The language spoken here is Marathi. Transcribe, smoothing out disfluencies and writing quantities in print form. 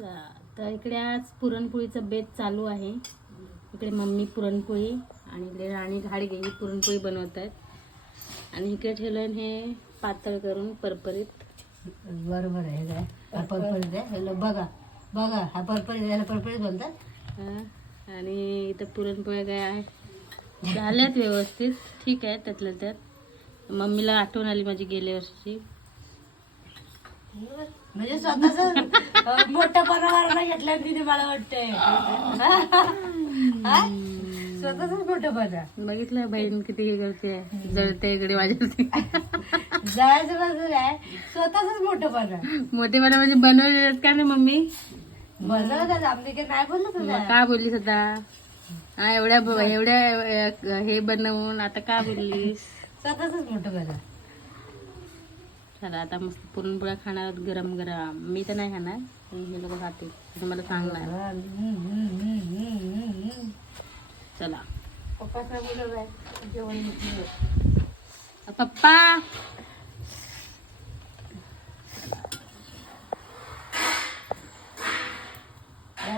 तर इकडे आज पुरणपोळीचं बेत चालू आहे. इकडे मम्मी पुरणपोळी आणि इकडे राणी घाडगे ही पुरणपोळी बनवत आहेत आणि इकडे ठेवलं हे पातळ करून परपरीत. बरोबर आहे काय हा परपरीत आहे. ह्याला बघा बघा हा परपरीत, याला परपरीत बोलतात. आणि इथं पुरणपोळ्या काय आहे झाल्यात व्यवस्थित, ठीक आहे. त्यातल्या त्यात मम्मीला आठवण आली माझी गेल्या वर्षी. म्हणजे स्वतःच मोठा परावार घेतला तिने, मला वाटतंय स्वतःच मोठं पदा. बघितलं बहीण किती हे करते, जळते इकडे वाजवते. जायचं बाजू काय, स्वतःच मोठं पदा. मोठेपणा म्हणजे बनवले का नाही मम्मी? बनवतात आम्ही काय नाही बोललो तुला. का बोललीस आता? हा एवढ्या हे बनवून आता का बोललीस? स्वतःच मोठं पदा. चला आता मस्त पुरणपोळ्या खाणार आहोत गरम गरम. मी तर नाही खाणार, हे लोक खातील, मला सांगणार. चला पप्पा काय बोलत आहे जेवण. पप्पा